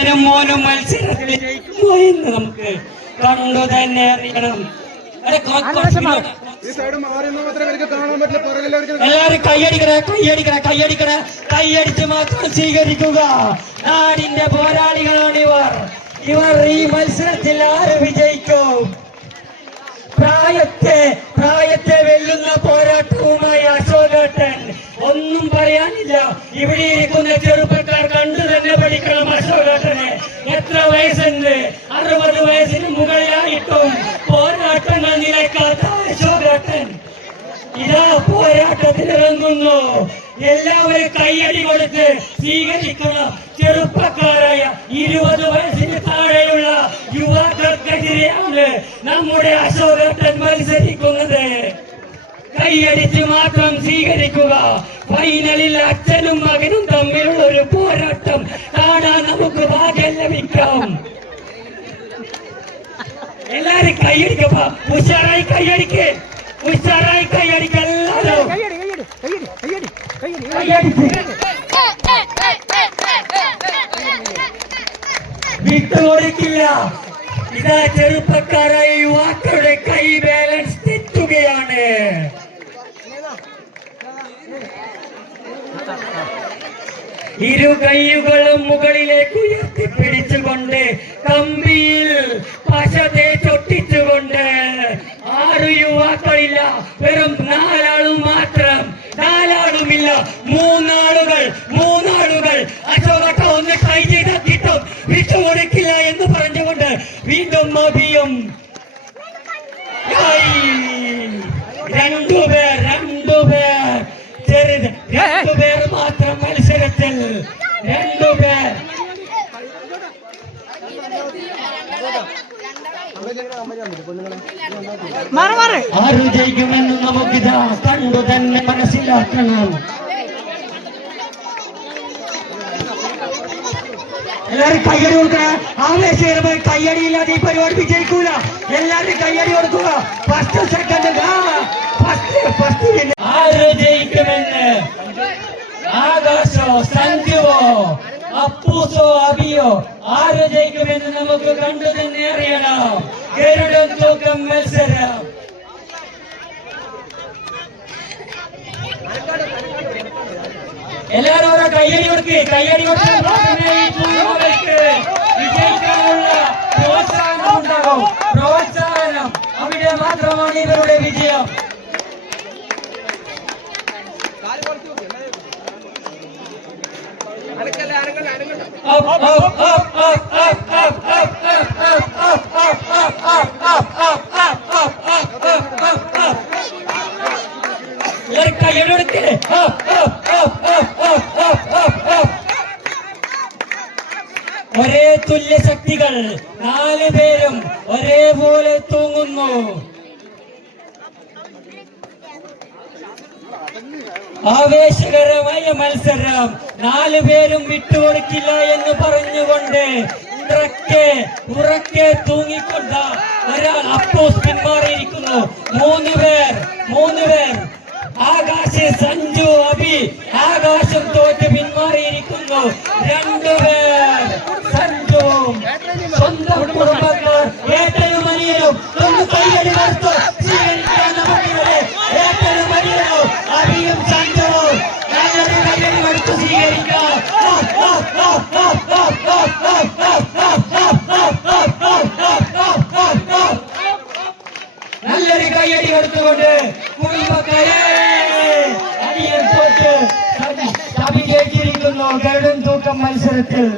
അച്ഛനും മോനും മത്സരത്തിൽ ജയിക്കുമോ എന്ന് നമുക്ക് കണ്ടു തന്നെ അറിയണം. എല്ലാരും കൈയടിച്ച് മാത്രം സ്വീകരിക്കുക. നാടിന്റെ പോരാളികളാണ് ഇവർ. ഈ മത്സരത്തിൽ ആര് വിജയിക്കും? പ്രായത്തെ വെല്ലുന്ന പോരാട്ടവുമായി അശോകേട്ടൻ. ഒന്നും പറയാനില്ല. ഇവിടെ ഇരിക്കുന്ന ചെറുപ്പക്കാർ കണ്ടു തന്നെ പഠിക്കണം അശോകേട്ടനെ. എത്ര വയസ്സുണ്ട്? 60 വയസ്സിന് മുകളിലായിട്ടും പോരാട്ടങ്ങൾ നിലയ്ക്കാത്ത അശോകേട്ടൻ ഇതാ പോരാട്ടത്തിനിറങ്ങുന്നു. എല്ലാവരും കൈയടി കൊടുത്ത് സ്വീകരിക്കണം. ചെറുപ്പക്കാരായ 20 വയസ്സിന് താഴെയുള്ള യുവാക്കൾക്കെതിരെയാണ് നമ്മുടെ അശോകേട്ടൻ മത്സരിക്കുന്നത്. കൈയടിച്ച് മാത്രം സ്വീകരിക്കുക. ഫൈനലിൽ അച്ഛനും മകനും തമ്മിലുള്ള ഒരു പോരാട്ടം കാണാൻ നമുക്ക് ഭാഗ്യം ലഭിക്കാം. എല്ലാരും കൈയടിക്കുക. ഉഷാറായി കൈയടിക്ക്. എല്ലാരും വിട്ടുകൊടുക്കില്ല. ഇതാ ചെറുപ്പക്കാരായ യുവാക്കളുടെ കൈ ബാലൻസ് തെറ്റുകയാണ്. ഇരു കൈകളും മുകളിലേക്ക് ഉയർത്തിപ്പിടിച്ചുകൊണ്ട് കമ്പിയിൽ പശ തേച്ചൊട്ടിച്ചുകൊണ്ട് 6 യുവാക്കളില്ല, വെറും 4 ആളും മാത്രം. 4 ആളുമില്ല, 3 ആളുകൾ. അശോകട്ട ഒന്ന് ട്രൈ ചെയ്താൽ കിട്ടും. വിട്ടുകൊടുക്കില്ല എന്ന് പറഞ്ഞുകൊണ്ട് വീണ്ടും അഭിയും. രണ്ടുപേർ മാത്രം മത്സരത്തിൽ. 2 പേർ. ആര് ജയിക്കുമെന്ന് നമുക്കിതാ കണ്ടു തന്നെ മനസ്സിലാക്കണം. എല്ലാരും കയ്യടി കൊടുക്കുക. ആവേശകരമായി കയ്യടിയില്ലാതെ ഈ പരിപാടി വിജയിക്കൂല. എല്ലാരും കയ്യടി കൊടുക്കുക. ഫസ്റ്റ് സെക്കൻഡ് ആര് ജയിക്കുമെന്ന്? ആകാശോ, സഞ്ജുവോ, അപ്പൂസോ, അബിയോ ആര് ജയിക്കുമെന്ന് നമുക്ക് കണ്ടു തന്നെ അറിയണം. ഗരുഡൻ തൂക്കം മത്സരം. എല്ലാരും അവിടെ കയ്യടി കൊടുക്കുക. വിജയിക്കാനുള്ള പ്രോത്സാഹനം ഉണ്ടാകും. അവിടെ മാത്രമാണ് ഇവരുടെ വിജയം. ഒരേ തുല്യ ശക്തികൾ. 4 പേരും ഒരേപോലെ തൂങ്ങുന്നു. ആവേശകരമായ മത്സരം. 4 പേരും വിട്ടുകൊടുക്കില്ല എന്ന് പറഞ്ഞുകൊണ്ട് ഉറക്കെ തൂങ്ങിക്കൊണ്ട ഒരാൾ അപ്പോസ് പിന്മാറിയിരിക്കുന്നു. 3 പേർ. ആകാശ്, സഞ്ജു, അബി. ആകാശം തോറ്റ് പിന്മാറിയിരിക്കുന്നു. 2 പേർ. സഞ്ജു സ്വന്തം കുടുംബക്കാർ ഏറ്റവും അനിയനും ഒന്ന് കൈയടി നടത്തും. സ്വീകരിക്കാൻ നമുക്കിവിടെ ഏറ്റവും അനിയനും അബിയും സഞ്ജുവും നല്ലൊരു കൈയടി നടത്തു സ്വീകരിക്കാം. നല്ലൊരു കൈയടി കൊടുത്തുകൊണ്ട് കുടുംബക്കാരെ അനിയൻ തോറ്റ് അബി ജയിച്ചിരിക്കുന്നു ഗരുഡൻ തൂക്കം മത്സരത്തിൽ.